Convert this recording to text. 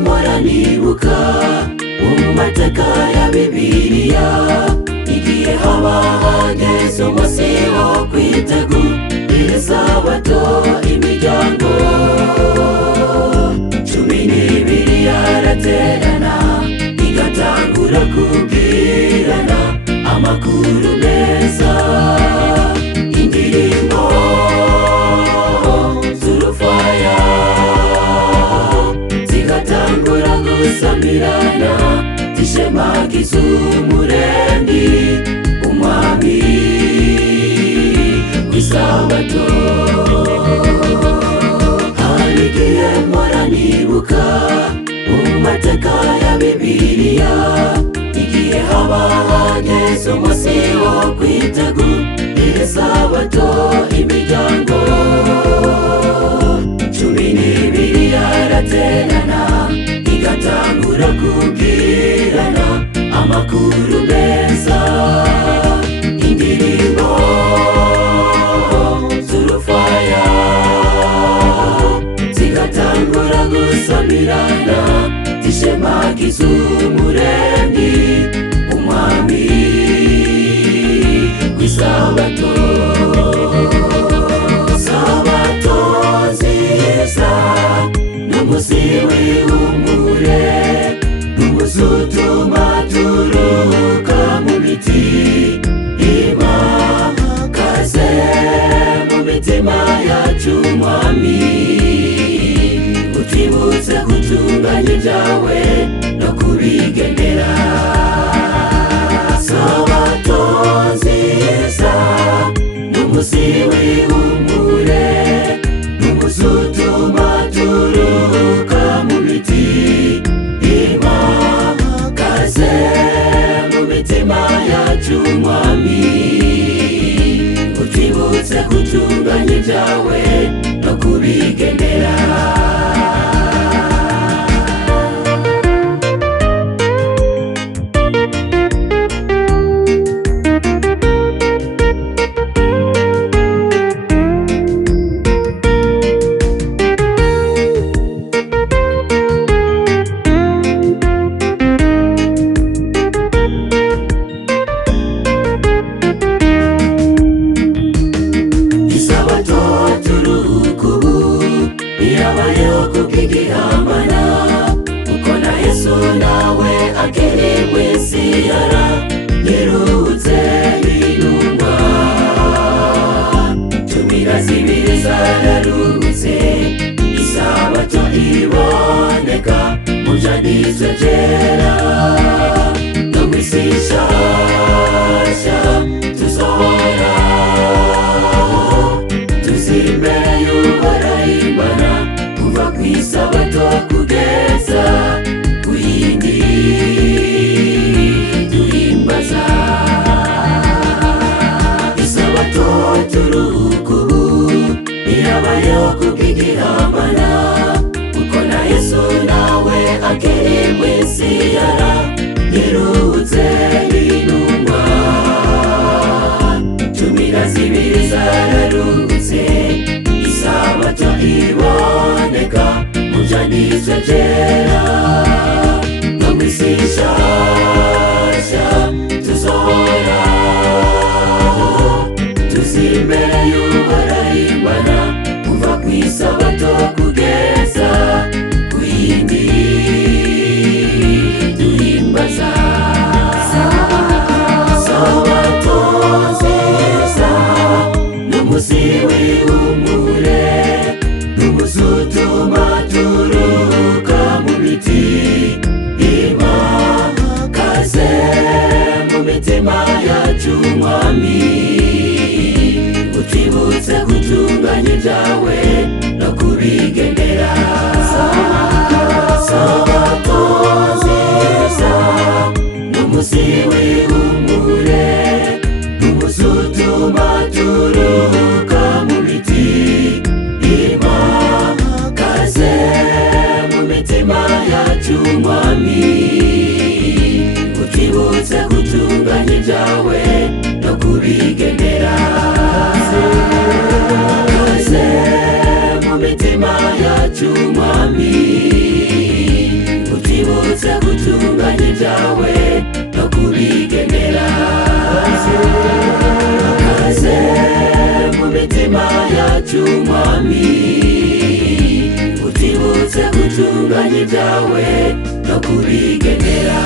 mpora nibuka mu mateka ya Bibiliya, igihe haba hageze umunsi wo kwitegurira isabato, imiryango 12 yaraterana igatangura kubwirana amakuru meza, indirimbo z'urufaya zigatangura gusamirana, zishemagiza umuremyi, umwami w'isabato. Hari igihe mpora nibuka mu mateka ya Bibiliya, igihe haba hageze umunsi wo kwitegurira isabato, imiryango 12 yaraterana igatangura kubwirana amakuru meza, indirimbo z'urufaya zigatangura gusamirana, zishemagiza umuremyi, umwami w'isabato. Sabato nziza n'umunsi w'ihumure, n'umunsi utuma turuhuka mu mitima, kaze mu mitima yacu, mwami utwibutse gutunganya ibyawe no kubigenera. Sabato nziza n'umunsi w'ihumure, n'umunsi utuma turuhuka mu mitima, kaze mu mitima yacu, mwami utwibutse gutunganya ibyawe no kubigenera. Yabayeho kubw'igihamana, kuko na Yesu nawe akiri mw'isi yaranyirutse n'intumwa 12 zararuhutse, isabato iboneka mu Vyanditswe Vyera, no mw'isi nshasha tuzohora tuzimbere y'Uhoraho Imana, kuva kw'isabato kugeza ku yindi duhimbaza. Isabato turuhuka ubu yabayeho kubw'igihamana, kuko na Yesu nawe akiri mw'isi yaranyirutse n'intumwa 12 zararuhutse, isabato iboneka mu Vyanditswe Vyera, no mw'isi nshasha tuzohora tuzimbere y'Uhoraho Imana, kuva kw'isabato kugeza ku yindi duhimbaza. Sabato nziza n'umunsi w'ihumure, n'umunsi utuma turuhuka mu mitima, kaze mu mitima yacu, mwami utwibutse gutunganya ibyawe no kubigenera. Sabato nziza n'umunsi w'ihumure, n'umunsi utuma turuhuka mu mitima, kaze mu mitima yacu, mwami utwibutse gutunganya ibyawe no kubigenera. Kaze mu mitima yacu, mwami utibutse gutunganya ibyawe no kubigenera. Kaze mu mitima yacu mwami, utibutse gutunganya ibyawe no kubigenera.